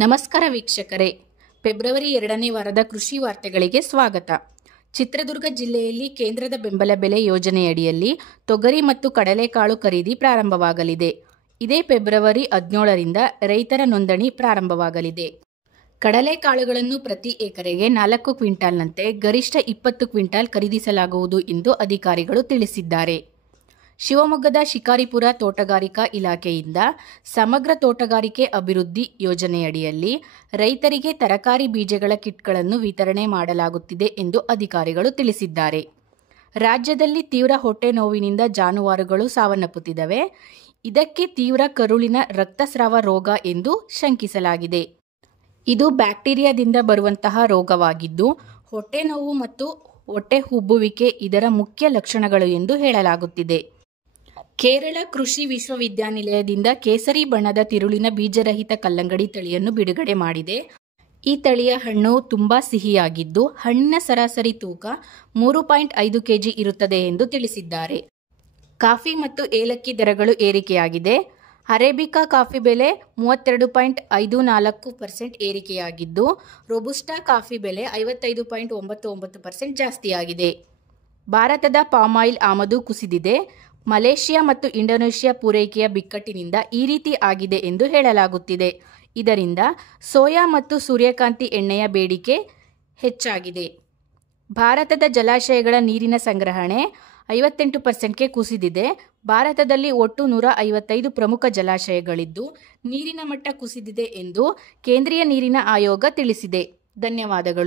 ನಮಸ್ಕಾರ ವೀಕ್ಷಕರೇ, ಫೆಬ್ರವರಿ 2ನೇ ವಾರದ ಕೃಷಿ ವಾರ್ತೆಗಳಿಗೆ ಸ್ವಾಗತ. ಚಿತ್ರದುರ್ಗ ಜಿಲ್ಲೆಯಲ್ಲಿ ಕೇಂದ್ರದ ಬೆಂಬಲ ಬೆಲೆ ಯೋಜನೆಯಡಿಯಲ್ಲಿ ತೊಗರಿ ಮತ್ತು ಕಡಲೆಕಾಳು ಖರೀದಿ ಪ್ರಾರಂಭವಾಗಲಿದೆ. ಇದೇ ಫೆಬ್ರವರಿ 17ರಿಂದ ರೈತರ ನೋಂದಣಿ ಪ್ರಾರಂಭವಾಗಲಿದೆ. ಕಡಲೆಕಾಳುಗಳನ್ನು ಪ್ರತಿ ಎಕರೆಗೆ 4 ಕ್ವಿಂಟಾಲ್ನಂತೆ ಗರಿಷ್ಠ 20 ಕ್ವಿಂಟಾಲ್ ಖರೀದಿಸಲಾಗುವುದು ಎಂದು ಅಧಿಕಾರಿಗಳು ತಿಳಿಸಿದ್ದಾರೆ. ಶಿವಮೊಗ್ಗದ ಶಿಕಾರಿಪುರ ತೋಟಗಾರಿಕಾ ಇಲಾಖೆಯಿಂದ ಸಮಗ್ರ ತೋಟಗಾರಿಕೆ ಅಭಿವೃದ್ಧಿ ಯೋಜನೆಯಡಿಯಲ್ಲಿ ರೈತರಿಗೆ ತರಕಾರಿ ಬೀಜಗಳ ಕಿಟ್ಗಳನ್ನು ವಿತರಣೆ ಮಾಡಲಾಗುತ್ತಿದೆ ಎಂದು ಅಧಿಕಾರಿಗಳು ತಿಳಿಸಿದ್ದಾರೆ. ರಾಜ್ಯದಲ್ಲಿ ತೀವ್ರ ಹೊಟ್ಟೆ ನೋವಿನಿಂದ ಜಾನುವಾರುಗಳು ಸಾವನ್ನಪ್ಪುತ್ತಿವೆ. ಇದಕ್ಕೆ ತೀವ್ರ ಕರುಳಿನ ರಕ್ತಸ್ರಾವ ರೋಗ ಎಂದು ಶಂಕಿಸಲಾಗಿದೆ. ಇದು ಬ್ಯಾಕ್ಟೀರಿಯಾದಿಂದ ಬರುವಂತಹ ರೋಗವಾಗಿದ್ದು, ಹೊಟ್ಟೆ ನೋವು ಮತ್ತು ಹೊಟ್ಟೆ ಉಬ್ಬುವಿಕೆ ಇದರ ಮುಖ್ಯ ಲಕ್ಷಣಗಳು ಎಂದು ಹೇಳಲಾಗುತ್ತಿದೆ. ಕೇರಳ ಕೃಷಿ ವಿಶ್ವವಿದ್ಯಾನಿಲಯದಿಂದ ಕೇಸರಿ ಬಣ್ಣದ ತಿರುಳಿನ ಬೀಜರಹಿತ ಕಲ್ಲಂಗಡಿ ತಳಿಯನ್ನು ಬಿಡುಗಡೆ ಮಾಡಿದೆ. ಈ ತಳಿಯ ಹಣ್ಣು ತುಂಬಾ ಸಿಹಿಯಾಗಿದ್ದು, ಹಣ್ಣಿನ ಸರಾಸರಿ ತೂಕ 3.5 ಕೆಜಿ ಇರುತ್ತದೆ ಎಂದು ತಿಳಿಸಿದ್ದಾರೆ. ಕಾಫಿ ಮತ್ತು ಏಲಕ್ಕಿ ದರಗಳು ಏರಿಕೆಯಾಗಿದೆ. ಅರೇಬಿಕಾ ಕಾಫಿ ಬೆಲೆ 32.54% ಏರಿಕೆಯಾಗಿದ್ದು, ರೋಬುಸ್ಟಾ ಕಾಫಿ ಬೆಲೆ 55.99% ಜಾಸ್ತಿಯಾಗಿದೆ. ಭಾರತದ ಪಾಮಾಯಿಲ್ ಆಮದು ಕುಸಿದಿದೆ. ಮಲೇಷಿಯಾ ಮತ್ತು ಇಂಡೋನೇಷಿಯಾ ಪೂರೈಕೆಯ ಬಿಕ್ಕಟ್ಟಿನಿಂದ ಈ ರೀತಿ ಆಗಿದೆ ಎಂದು ಹೇಳಲಾಗುತ್ತಿದೆ. ಇದರಿಂದ ಸೋಯಾ ಮತ್ತು ಸೂರ್ಯಕಾಂತಿ ಎಣ್ಣೆಯ ಬೇಡಿಕೆ ಹೆಚ್ಚಾಗಿದೆ. ಭಾರತದ ಜಲಾಶಯಗಳ ನೀರಿನ ಸಂಗ್ರಹಣೆ 58%ಗೆ ಕುಸಿದಿದೆ. ಭಾರತದಲ್ಲಿ ಒಟ್ಟು 155 ಪ್ರಮುಖ ಜಲಾಶಯಗಳಿದ್ದು, ನೀರಿನ ಮಟ್ಟ ಕುಸಿದಿದೆ ಎಂದು ಕೇಂದ್ರೀಯ ನೀರಿನ ಆಯೋಗ ತಿಳಿಸಿದೆ. ಧನ್ಯವಾದಗಳು.